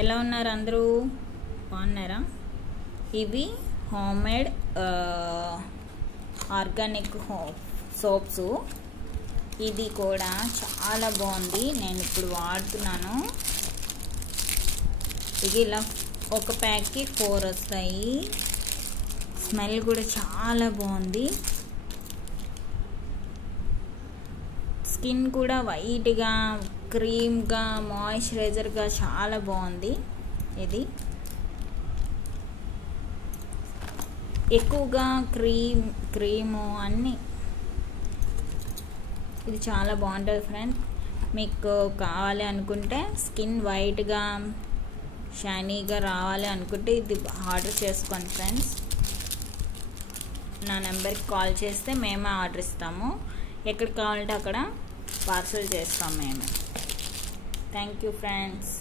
ఎలా ఉన్నారు అందరూ? బాగున్నారా? ఇవి హోమ్మేడ్ ఆర్గానిక్ సోప్స్. ఇది కూడా చాలా బాగుంది, నేను ఇప్పుడు వాడుతున్నాను. ఇది ఇలా ఒక ప్యాక్కి 4 వస్తాయి. స్మెల్ కూడా చాలా బాగుంది. స్కిన్ కూడా వైట్గా, క్రీమ్గా, మాయిశ్చరైజర్గా చాలా బాగుంది. ఇది ఎక్కువగా క్రీము అన్నీ ఇది చాలా బాగుంటుంది ఫ్రెండ్. మీకు కావాలి అనుకుంటే, స్కిన్ వైట్గా షైనీగా రావాలి అనుకుంటే ఇది ఆర్డర్ చేసుకోండి ఫ్రెండ్స్. నా నెంబర్కి కాల్ చేస్తే మేమే ఆర్డర్ ఇస్తాము. ఎక్కడికి కావాలంటే అక్కడ పార్సల్ చేస్తాం మేము. Thank you friends.